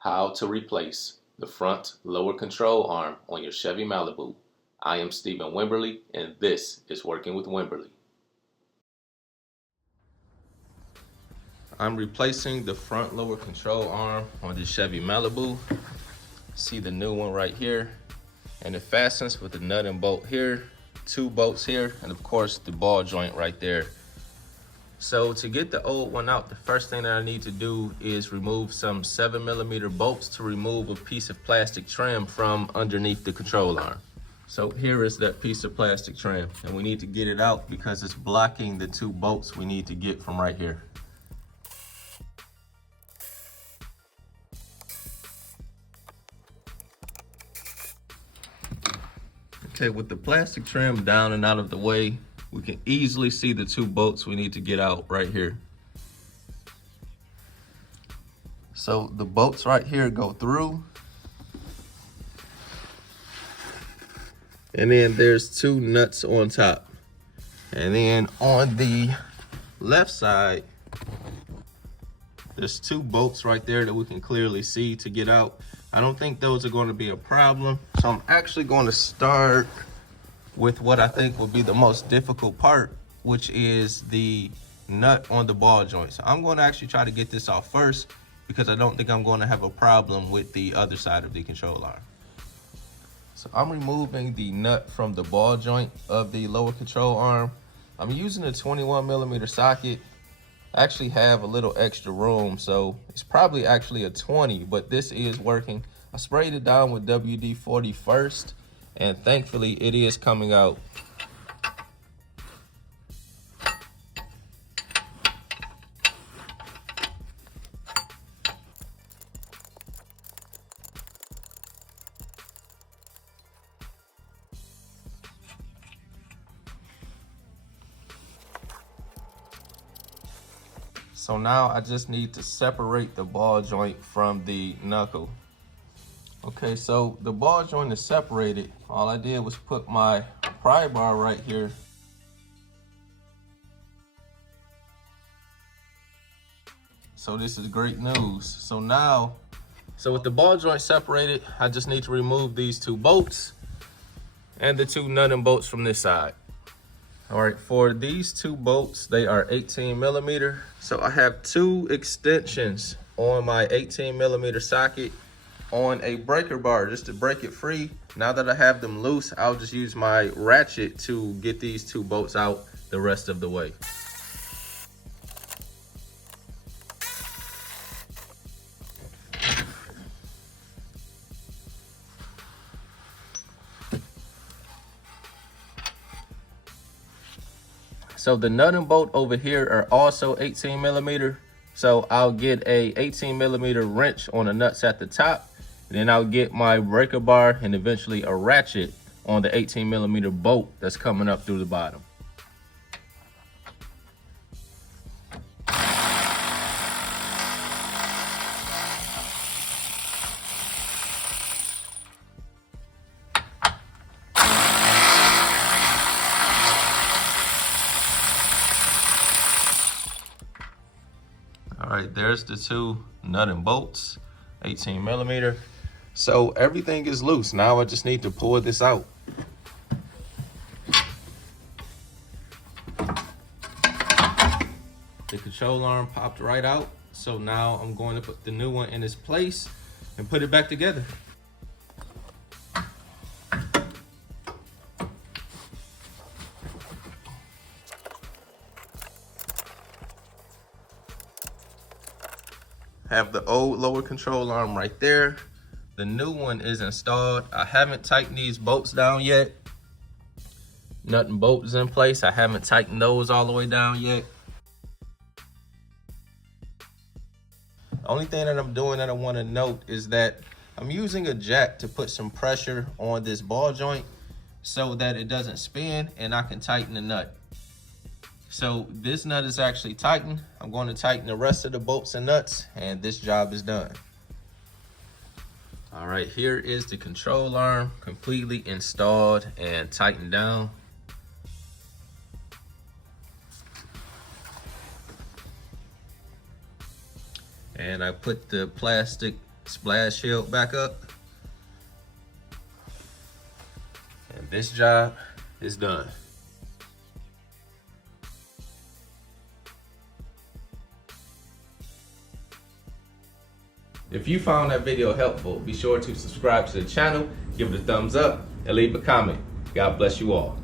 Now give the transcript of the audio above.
How to replace the front lower control arm on your Chevy Malibu. I am Stephen Wimberley, and this is Working with Wimberley. I'm replacing the front lower control arm on the Chevy Malibu. See the new one right here, and it fastens with the nut and bolt here, 2 bolts here, and of course the ball joint right there. So to get the old one out, the first thing that I need to do is remove some 7mm bolts to remove a piece of plastic trim from underneath the control arm. So here is that piece of plastic trim, and we need to get it out because it's blocking the 2 bolts we need to get from right here. Okay, with the plastic trim down and out of the way, we can easily see the 2 bolts we need to get out right here. So the bolts right here go through. And then there's 2 nuts on top. And then on the left side, there's 2 bolts right there that we can clearly see to get out. I don't think those are going to be a problem. So I'm actually going to start with what I think will be the most difficult part, which is the nut on the ball joint. So I'm going to actually try to get this off first because I don't think I'm going to have a problem with the other side of the control arm. So I'm removing the nut from the ball joint of the lower control arm. I'm using a 21mm socket. I actually have a little extra room, so it's probably actually a 20, but this is working. I sprayed it down with WD-40 first, and thankfully it is coming out. So now I just need to separate the ball joint from the knuckle. Okay, so the ball joint is separated. All I did was put my pry bar right here. So this is great news. So with the ball joint separated, I just need to remove these 2 bolts and the 2 nut and bolts from this side. All right, for these 2 bolts, they are 18mm. So I have 2 extensions on my 18mm socket on a breaker bar just to break it free. Now that I have them loose, I'll just use my ratchet to get these 2 bolts out the rest of the way. So the nut and bolt over here are also 18mm. So I'll get a 18mm wrench on the nuts at the top. Then I'll get my breaker bar and eventually a ratchet on the 18mm bolt that's coming up through the bottom. All right, there's the 2 nut and bolts, 18mm. So everything is loose. Now I just need to pull this out. The control arm popped right out. So now I'm going to put the new one in its place and put it back together. Have the old lower control arm right there. The new one is installed. I haven't tightened these bolts down yet. Nut and bolt is in place. I haven't tightened those all the way down yet. The only thing that I'm doing that I want to note is that I'm using a jack to put some pressure on this ball joint so that it doesn't spin and I can tighten the nut. So this nut is actually tightened. I'm going to tighten the rest of the bolts and nuts, and this job is done. All right, here is the control arm completely installed and tightened down. And I put the plastic Splash shield back up. And this job is done. If you found that video helpful, be sure to subscribe to the channel, give it a thumbs up, and leave a comment. God bless you all.